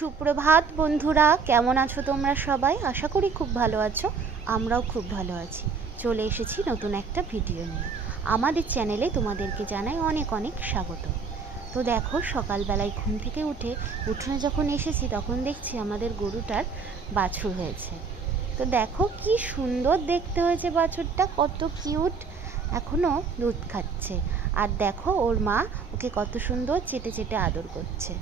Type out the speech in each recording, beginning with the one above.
সুপ্রভাত বন্ধুরা, কেমন আছো তোমরা সবাই? আশা করি খুব ভালো আছো। আমরাও খুব ভালো আছি। চলে এসেছি নতুন একটা ভিডিও নিয়ে। আমাদের চ্যানেলে তোমাদেরকে জানাই অনেক অনেক স্বাগত। তো দেখো, সকালবেলায় ঘুম থেকে উঠোনে যখন এসেছি তখন দেখছি আমাদের গরুটার বাছুর হয়েছে। তো দেখো কি সুন্দর দেখতে হয়েছে বাছুরটা, কত কিউট। এখনও দুধ খাচ্ছে আর দেখো ওর মা ওকে কত সুন্দর চেটে চেটে আদর করছে।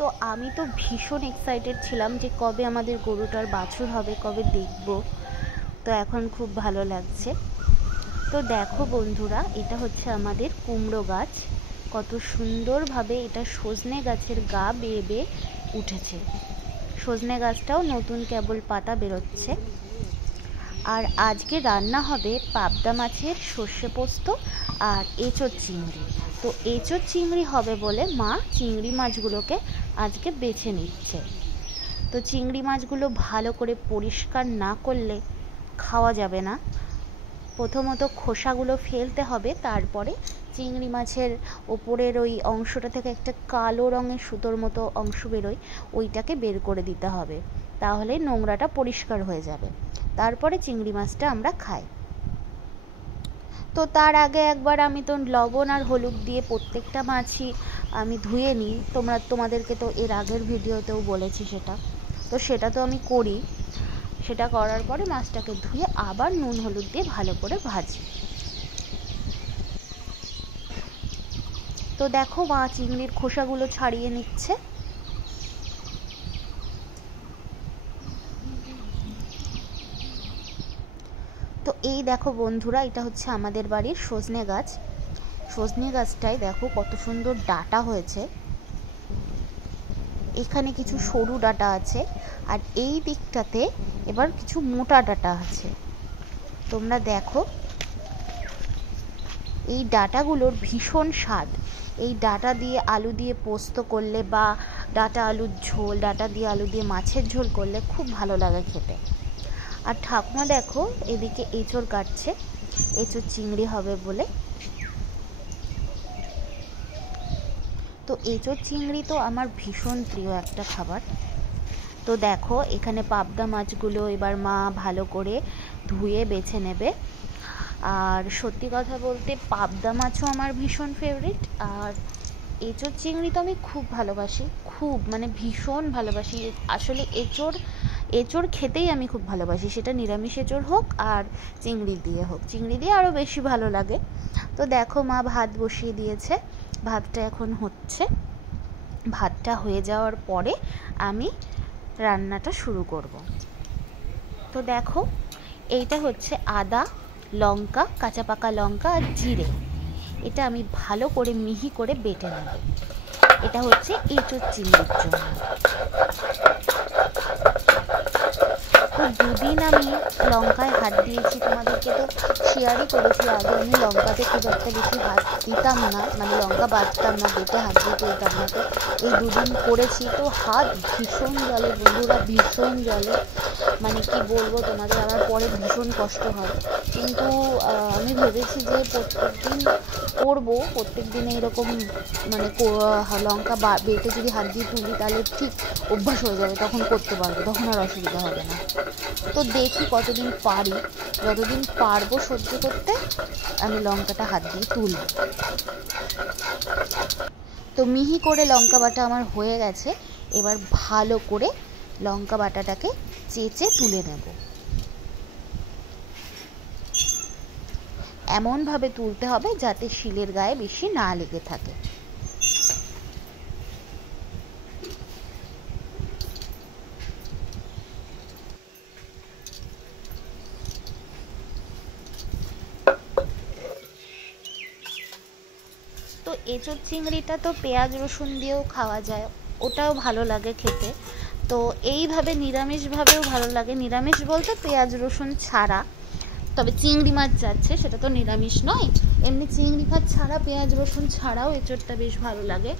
তো আমি তো ভীষণ এক্সাইটেড ছিলাম যে কবে আমাদের গরুটার বাছুর হবে, কবে দেখব। তো এখন খুব ভালো লাগছে। তো দেখো বন্ধুরা, এটা হচ্ছে আমাদের কুমড়ো গাছ। কত সুন্দরভাবে এটা সজনে গাছের গা বেয়ে বেয়ে উঠেছে। সজনে গাছটাও নতুন কেবল পাতা বেরোচ্ছে। আর আজকে রান্না হবে পাবদা মাছের সর্ষে পোস্ত আর এঁচোড় চিংড়ি। তো এঁচোড় চিংড়ি হবে বলে মা চিংড়ি মাছগুলোকে আজকে বেছে নিচ্ছে। তো চিংড়ি মাছগুলো ভালো করে পরিষ্কার না করলে খাওয়া যাবে না। প্রথমত খোসাগুলো ফেলতে হবে, তারপরে চিংড়ি মাছের ওপরের ওই অংশটা থেকে একটা কালো রঙের সুতোর মতো অংশ বেরোয়, ওইটাকে বের করে দিতে হবে। তাহলে নোংরাটা পরিষ্কার হয়ে যাবে। তারপরে চিংড়ি মাছটা আমরা খাই। তো তার আগে একবার আমি তো লবণ আর হলুদ দিয়ে প্রত্যেকটা মাছই আমি ধুয়ে নিই। তোমাদেরকে তো এর আগের ভিডিওতেও বলেছি সেটা তো আমি করি। সেটা করার পরে মাছটাকে ধুয়ে আবার নুন হলুদ দিয়ে ভালো করে ভাজি। তো দেখো মা চিংড়ির খোসাগুলো ছাড়িয়ে নিচ্ছে। তো এই দেখো বন্ধুরা, এটা হচ্ছে আমাদের বাড়ির সজনে গাছ। সজনে গাছটায় দেখো কত সুন্দর ডাঁটা হয়েছে। এখানে কিছু সরু ডাঁটা আছে আর এই দিকটাতে এবার কিছু মোটা ডাঁটা আছে। তোমরা দেখো, এই ডাঁটাগুলোর ভীষণ স্বাদ। এই ডাঁটা দিয়ে আলু দিয়ে পোস্ত করলে বা ডাঁটা আলুর ঝোল, ডাঁটা দিয়ে আলু দিয়ে মাছের ঝোল করলে খুব ভালো লাগে খেতে। আর ঠাকুমা দেখো এদিকে এঁচোড় কাটছে, এঁচোড় চিংড়ি হবে বলে। তো এঁচোড় চিংড়ি তো আমার ভীষণ প্রিয় একটা খাবার। তো দেখো এখানে পাবদা মাছগুলো এবার মা ভালো করে ধুয়ে বেছে নেবে। আর সত্যি কথা বলতে পাবদা মাছও আমার ভীষণ ফেভারিট। আর এঁচোড় চিংড়ি তো আমি খুব ভালোবাসি, খুব মানে ভীষণ ভালোবাসি। আসলে এঁচোড় খেতেই আমি খুব ভালোবাসি, সেটা নিরামিষ এঁচোড় হোক আর চিংড়ি দিয়ে হোক। চিংড়ি দিয়ে আরও বেশি ভালো লাগে। তো দেখো মা ভাত বসিয়ে দিয়েছে, ভাতটা এখন হচ্ছে। ভাতটা হয়ে যাওয়ার পরে আমি রান্নাটা শুরু করব। তো দেখো এইটা হচ্ছে আদা, লঙ্কা, কাঁচা পাকা লঙ্কা আর জিরে। এটা আমি ভালো করে মিহি করে বেটে নেব। এটা হচ্ছে এঁচোড় চিংড়ির জন্য। তো দুদিন আমি লঙ্কায় হাত দিয়েছি, তোমাদেরকে তো শেয়ারই করেছি আগে। আমি লঙ্কাতে খুব একটা বেশি হাত দিতাম না, মানে লঙ্কা বাটতাম না, বেটে হাত দিয়ে তুলতাম না। তো এই দুদিন করেছি, তো হাত ভীষণ জলে বন্ধুরা, ভীষণ জলে। মানে কি বলবো তোমাদের, আমার পরে ভীষণ কষ্ট হয়। কিন্তু আমি ভেবেছি যে প্রত্যেক দিন এরকম মানে লঙ্কা বেটে যদি হাত দিয়ে তুলি তাহলে ঠিক অভ্যাস হয়ে যাবে, তখন করতে পারবো, তখন আর অসুবিধা হবে না। তো দেখি কতদিন পারি, যতদিন পারবো সহ্য করতে আমি লঙ্কাটা হাত দিয়ে তুলব। তো মিহি করে লঙ্কা বাটা আমার হয়ে গেছে। এবার ভালো করে লঙ্কা বাটাটাকে চেঁচে তুলে নেব। এমনভাবে তুলতে হবে যাতে শিলের গায়ে বেশি না লেগে থাকে। তো এঁচোড় চিংড়িটা তো পেঁয়াজ রসুন দিয়েও খাওয়া যায়, ওটাও ভালো লাগে খেতে। তো এইভাবে নিরামিষভাবেও ভালো লাগে। নিরামিষ বলতে পেঁয়াজ রসুন ছাড়া, তবে চিংড়ি মাছ যাচ্ছে সেটা তো নিরামিষ নয়। এমনি চিংড়ি মাছ ছাড়া, পেঁয়াজ রসুন ছাড়াও এঁচোড়টা বেশ ভালো লাগে।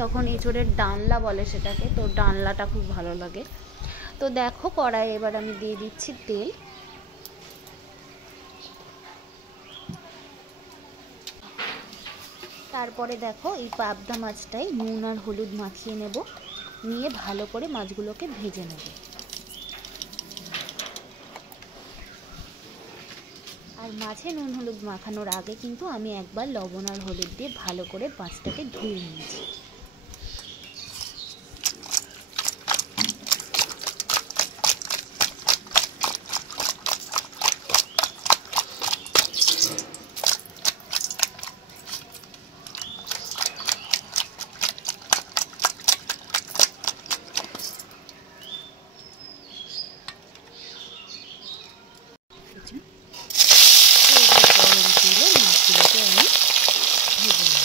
তখন এঁচোড়ের ডালনা বলে সেটাকে, তো ডালনাটা খুব ভালো লাগে। তো দেখো কড়াইয়ে এবার আমি দিয়ে দিচ্ছি তেল। তারপরে দেখো এই পাবদা মাছটাই নুন আর হলুদ মাখিয়ে নেব, নিয়ে ভালো করে মাছগুলোকে ভেজে নেব। আর মাছে নুন হলুদ মাখানোর আগে কিন্তু আমি একবার লবণ আর হলুদ দিয়ে ভালো করে মাছটাকে ধুয়ে নিয়েছি। গরম তেলে মাছগুলোকে আমি ভেজে নেব।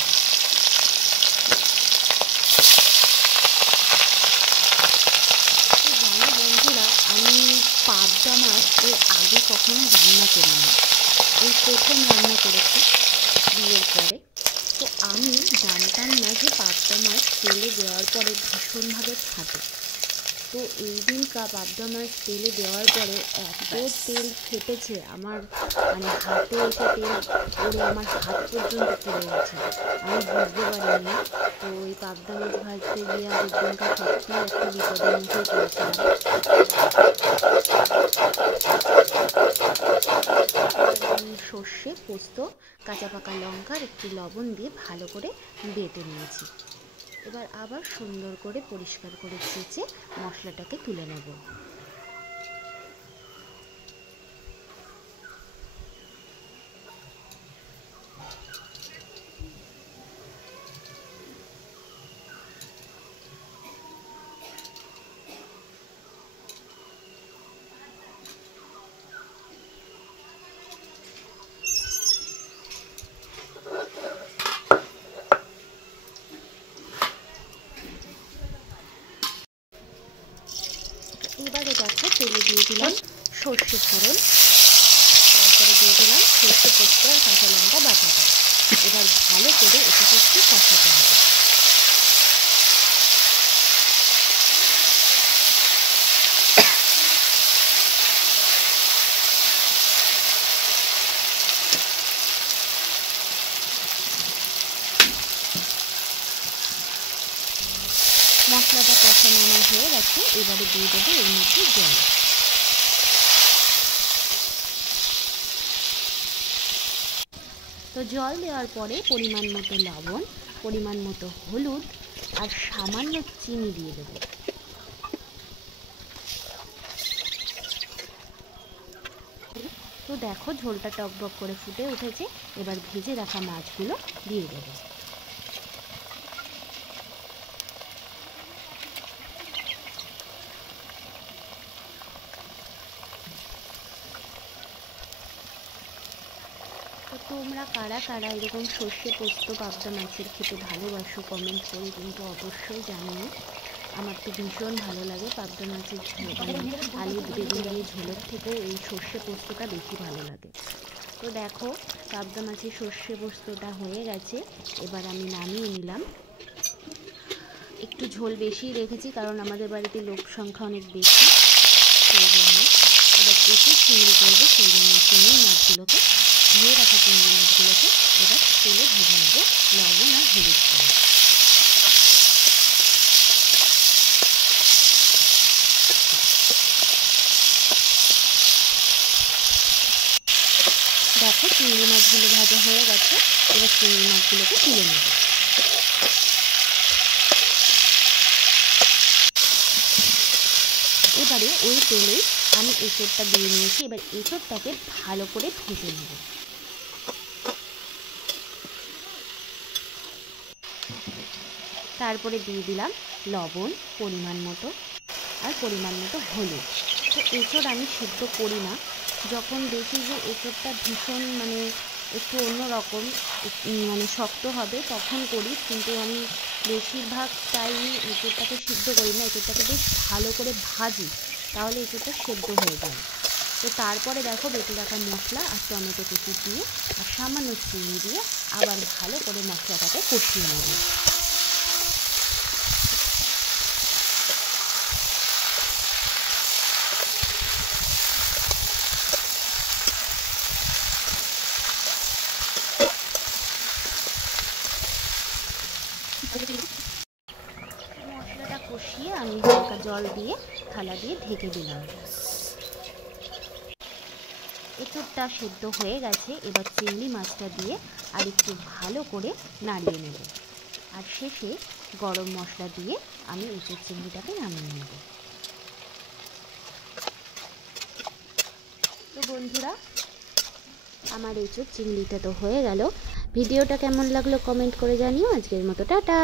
জানো বন্ধুরা, আমি পাবদা মাছ এর আগে কখনো রান্না করিনি, এই প্রথম রান্না করেছি বিয়ের পরে। তো আমি জানতাম না যে পাবদা মাছ তেলে দেওয়ার পরে ভীষণভাবে ফাটে। তো এই দিন পাবদা মাছ তেলে দেওয়ার পরে এত তেল ফেটেছে, আমার মানে হাতে এসে তেল পড়ে আমার হাত পর্যন্ত পুড়ে গেছে, আমি বুঝতে পারিনি। তো এই পাবদা মাছ ভাজতে গিয়ে আগের দিনকার সত্যি একটা বিপদের মুখে পড়েছিলাম। আমি সর্ষে, পোস্ত, কাঁচা পাকা লঙ্কা আর একটু লবণ দিয়ে ভালো করে বেটে নিয়েছি। এবার আবার সুন্দর করে পরিষ্কার করে ছেঁচে মশলাটাকে তুলে নেব। এবারে দেখো তেলে দিয়ে দিলাম সর্ষে ফোড়ন, তারপরে দিয়ে দিলাম সর্ষে, পোস্ত আর কাঁচা লঙ্কা বাটাটা। এবার ভালো করে এটাকে একটু কষাতে হবে। মশলাটা কষানো আমার হয়ে গেছে, এবারে দিয়ে দেবো এর মধ্যে জল। তো জল দেওয়ার পরে পরিমাণ মতো লবণ, পরিমাণ মতো হলুদ আর সামান্য চিনি দিয়ে দেবো। তো দেখো ঝোলটা টকবক করে ফুটে উঠেছে, এবার ভেজে রাখা মাছগুলো দিয়ে দেবো। তো তোমরা কারা কারা এরকম সর্ষে পোস্ত পাবদা মাছের খেতে ভালোবাসো কমেন্ট করে কিন্তু অবশ্যই জানিও। আমার তো ভীষণ ভালো লাগে পাবদা মাছের ঝোল, মানে আলু বেগুন দিয়ে ঝোলের থেকেও এই সর্ষে পোস্তটা বেশি ভালো লাগে। তো দেখো পাবদা মাছের সর্ষে পোস্তটা হয়ে গেছে, এবার আমি নামিয়ে নিলাম। একটু ঝোল বেশি রেখেছি কারণ আমাদের বাড়িতে লোক সংখ্যা অনেক বেশি, সেই জন্য। এবার একটু চিংড়ি করবো, সেই জন্য চিংড়ি মাছগুলোকে ধুয়ে রাখা চিংড়ি মাছগুলোকে এবার তেলে ভেজে নেবো লবণ আর হলুদ দিয়ে। দেখো চিংড়ি মাছগুলো ভাজা হয়ে গেছে, এবার চিংড়ি মাছগুলোকে তুলে নেব। এবারে ওই তেলে আমি এঁচোড়টা দিয়ে নিয়েছি, এবার এঁচোড়টাকে ভালো করে ভেজে নেব। তারপরে দিয়ে দিলাম লবণ পরিমাণ মতো আর পরিমাণ মতো হলুদ। তো এঁচোড় আমি সিদ্ধ করি না, যখন দেখি যে এঁচোড়টা ভীষণ মানে একটু অন্যরকম মানে শক্ত হবে তখন করি, কিন্তু আমি বেশিরভাগ টাইমই এঁচোড়টাকে সিদ্ধ করি না, এঁচোড়টাকে বেশ ভালো করে ভাজি, তাহলে এঁচোড়টা সেদ্ধ হয়ে যায়। তো তারপরে দেখো বেটে রাখা মশলা আর টমেটো কুচি দিয়ে আর সামান্য চিনি দিয়ে আবার ভালো করে মশলাটাকে কষিয়ে নেব। মশলাটা কষিয়ে আমি হালকা জল দিয়ে থালা দিয়ে ঢেকে দিলাম। এঁচোড়টা সেদ্ধ হয়ে গেছে, এবার চিংড়ি মাছটা দিয়ে আর একটু ভালো করে নাড়িয়ে নেব, আর শেষে গরম মশলা দিয়ে আমি এঁচোড় চিংড়িটাকে নামিয়ে নেব। তো বন্ধুরা, আমার এঁচোড় চিংড়িটা তো হয়ে গেল। ভিডিওটা কেমন লাগলো কমেন্ট করে জানিও। আজকের মতো টাটা।